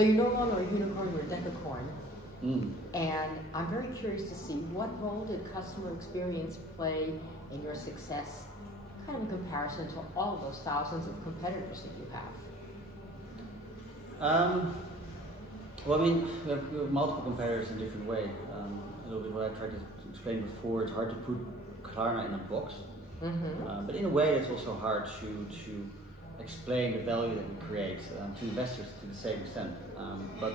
So you're no longer a unicorn, you're a decacorn. Mm. And I'm very curious to see what role did customer experience play in your success, kind of in comparison to all of those thousands of competitors that you have? Well, I mean, we have multiple competitors in different ways. A little bit what I tried to explain before, it's hard to put Klarna in a box. Mm-hmm. But in a way, it's also hard to explain the value that we create to investors to the same extent. But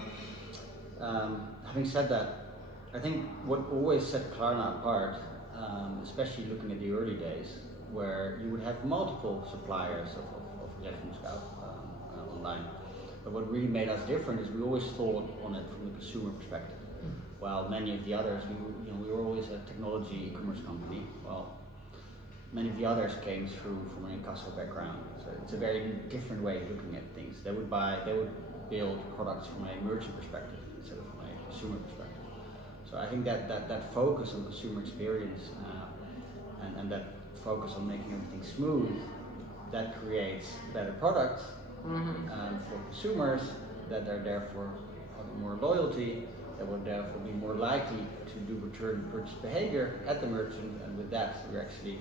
having said that, I think what always set Klarna apart, especially looking at the early days, where you would have multiple suppliers of Scout online. But what really made us different is we always thought on it from the consumer perspective. While many of the others, we were always a technology e-commerce company. Well, many of the others came through from an incasso background. So it's a very different way of looking at things. They would build products from a merchant perspective instead of from a consumer perspective. So I think that focus on consumer experience and that focus on making everything smooth, that creates better products for consumers that are therefore have more loyalty, that would therefore be more likely to do return purchase behavior at the merchant, and with that we're actually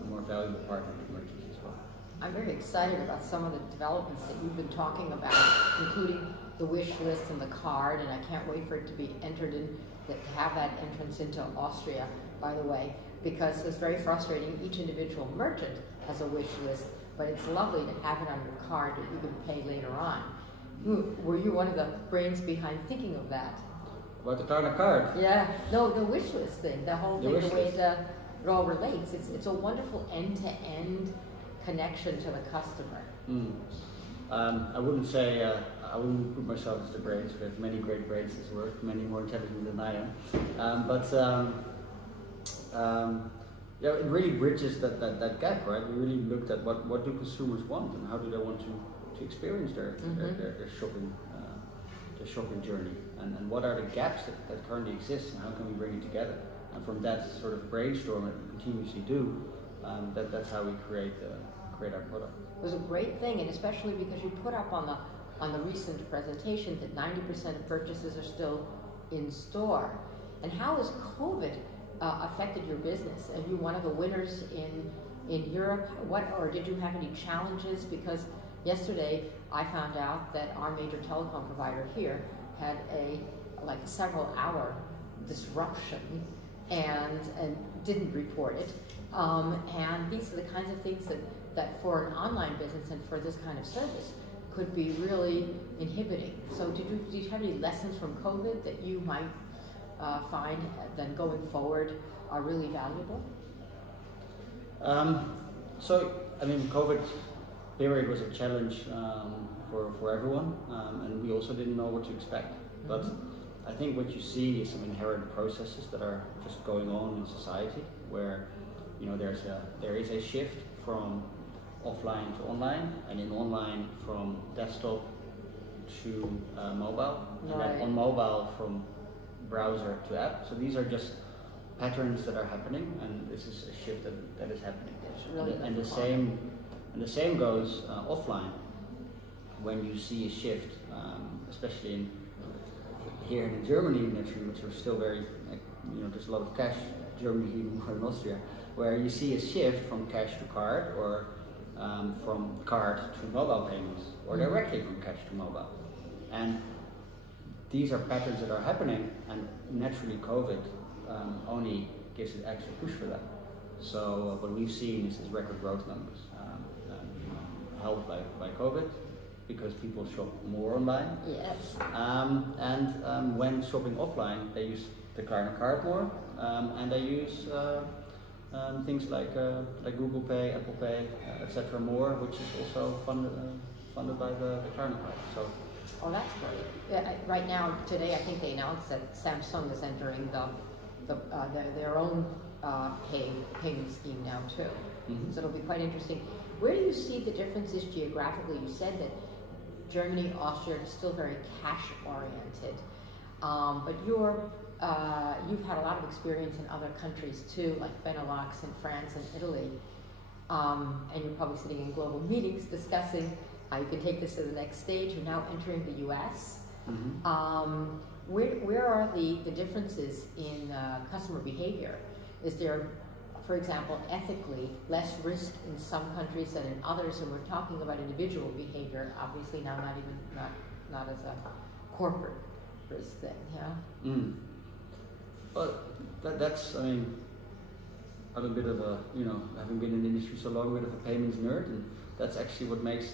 a more valuable partner to merchants as well. I'm very excited about some of the developments that you've been talking about, including the wish list and the card, and I can't wait for it to be entered in, to have that entrance into Austria, by the way, because it's very frustrating. Each individual merchant has a wish list, but it's lovely to have it on your card that you can pay later on. Were you one of the brains behind thinking of that? About the Klarna card? Yeah, no, the wish list thing, the whole thing, the way it all relates. It's a wonderful end-to-end connection to the customer. I wouldn't say, I wouldn't put myself as the brains. We have many great brains at work, many more intelligent than I am. Yeah, it really bridges that gap, right? We really looked at what do consumers want and how do they want to experience their shopping journey, and what are the gaps that currently exist, and how can we bring it together? And from that sort of brainstorm that we continuously do, that's how we create our product. It was a great thing, and especially because you put up on the recent presentation that 90% of purchases are still in store. And how has COVID affected your business? Are you one of the winners in Europe? Or did you have any challenges? Because yesterday I found out that our major telecom provider here had a several hour disruption and didn't report it. And these are the kinds of things that for an online business and for this kind of service could be really inhibiting. So did you have any lessons from COVID that you might find that going forward are really valuable? So, I mean, COVID period was a challenge for everyone, and we also didn't know what to expect. But I think what you see is some inherent processes that are just going on in society, where there is a shift from offline to online, and in online from desktop to mobile, and then on mobile from browser to app. So these are just patterns that are happening, and this is a shift that is happening. Really and the same goes offline. When you see a shift, especially here in Germany, naturally, which are still very, there's a lot of cash. Germany, even more than Austria, where you see a shift from cash to card, or from card to mobile payments, or directly from cash to mobile. And these are patterns that are happening, and naturally COVID only gives an extra push for that. So what we've seen is record growth numbers, helped by COVID, because people shop more online. Yes. And when shopping offline, they use the Klarna card more, and they use things like Google Pay, Apple Pay, etc. more, which is also funded by the Klarna card. So. Oh, that's great. Right now, today, I think they announced that Samsung is entering their own payment scheme now too. So it'll be quite interesting. Where do you see the differences geographically? You said that Germany, Austria are still very cash oriented, but you've had a lot of experience in other countries too, like Benelux and France and Italy, and you're probably sitting in global meetings discussing how you can take this to the next stage. You're now entering the US. Mm-hmm. Where are the differences in customer behavior? Is there, for example, ethically less risk in some countries than in others? And we're talking about individual behavior, obviously now not as a corporate risk thing, yeah? Mm. Well, that's, I mean, I'm a bit of a, having been in the industry so long, a bit of a payments nerd, and that's actually what makes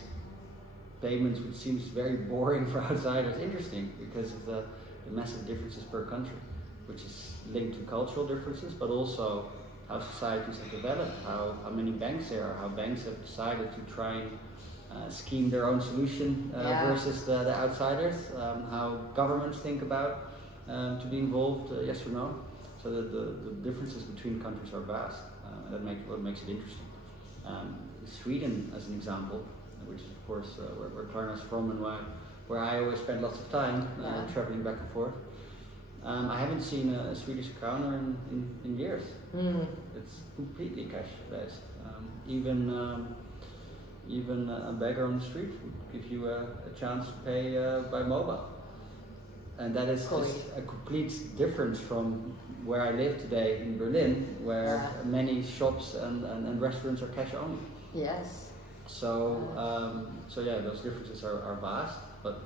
payments, which seems very boring for outsiders, interesting, because of the massive differences per country, which is linked to cultural differences, but also how societies have developed, how many banks there are, how banks have decided to try and scheme their own solution versus the outsiders, how governments think about to be involved, yes or no. So the differences between countries are vast, and that makes it interesting. Sweden, as an example, which is of course where Klarna is from and where I always spend lots of time traveling back and forth. I haven't seen a Swedish kroner in years. Mm. It's completely cash based. Even a beggar on the street would give you a chance to pay by mobile. And that is just a complete difference from where I live today in Berlin, where many shops and restaurants are cash only. Yes. So yeah, those differences are vast, but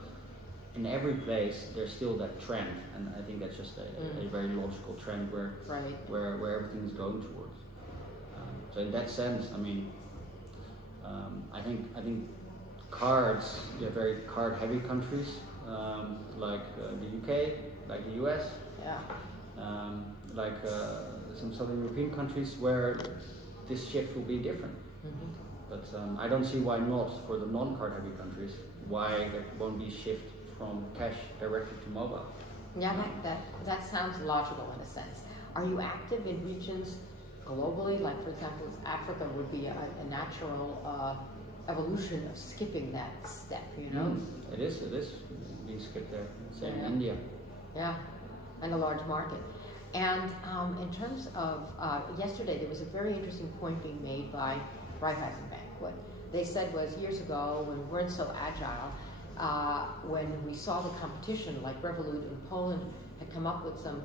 in every place there's still that trend, and I think that's just a very logical trend where everything is going towards. So in that sense, I mean, I think cards, very card-heavy countries like the UK, like the US, like some Southern European countries where this shift will be different. Mm-hmm. But I don't see why not for the non-card heavy countries, why there won't be a shift from cash directly to mobile. Yeah, that sounds logical in a sense. Are you active in regions globally? Like, for example, Africa would be a natural evolution of skipping that step, It is being skipped there. Same in India. Yeah, and a large market. And in terms of, yesterday there was a very interesting point being made by Raiffeisen Bank. What they said was, years ago, when we weren't so agile, when we saw the competition, like Revolut in Poland had come up with some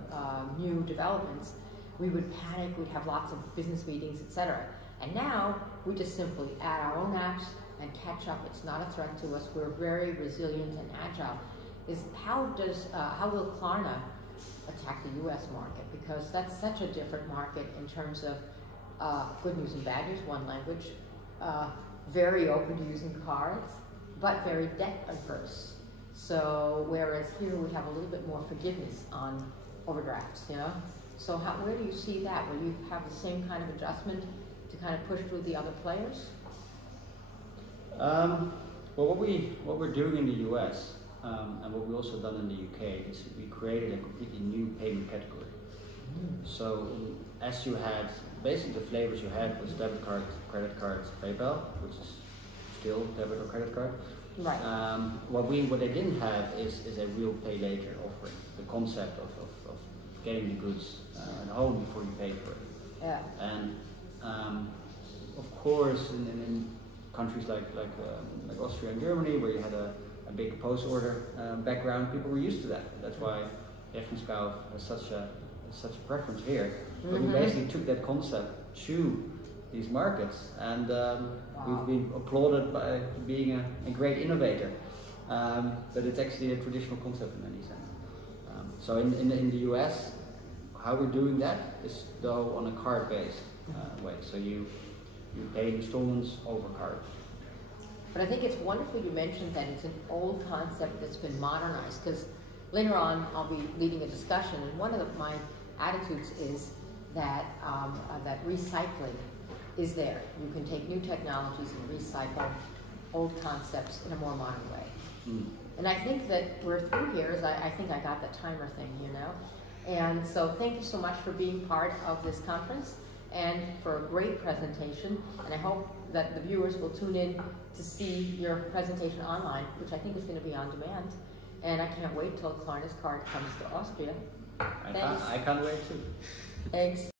new developments, we would panic, we'd have lots of business meetings, etc. And now, we just simply add our own apps and catch up. It's not a threat to us. We're very resilient and agile. How will Klarna attack the US market? Because that's such a different market in terms of good news and bad news, one language, very open to using cards, but very debt averse. So whereas here we have a little bit more forgiveness on overdrafts, So where do you see that? Will you have the same kind of adjustment to kind of push through the other players? Well, what we're doing in the US and what we also done in the UK is we created a completely new payment category. So as you had, basically the flavors you had was debit card, credit cards, PayPal, which is still debit or credit card. Right. What they didn't have is a real pay later offering. The concept of getting the goods at home before you pay for it. Yeah. And of course, in countries like Austria and Germany, where you had a big post-order background, people were used to that. That's why Rechnungsgeld has such a preference here. But we basically took that concept to these markets, and we've been applauded by being a great innovator. But it's actually a traditional concept in many sense. So in the US, how we're doing that is though on a card-based way. So you pay installments over card. But I think it's wonderful you mentioned that it's an old concept that's been modernized, because later on I'll be leading a discussion, and one of my attitudes is that that recycling is there. You can take new technologies and recycle old concepts in a more modern way. And I think that we're through here, as I think I got the timer thing, And so thank you so much for being part of this conference and for a great presentation. And I hope that the viewers will tune in to see your presentation online, which I think is going to be on demand. And I can't wait till Klarna's card comes to Austria. I can't wait too. Thanks.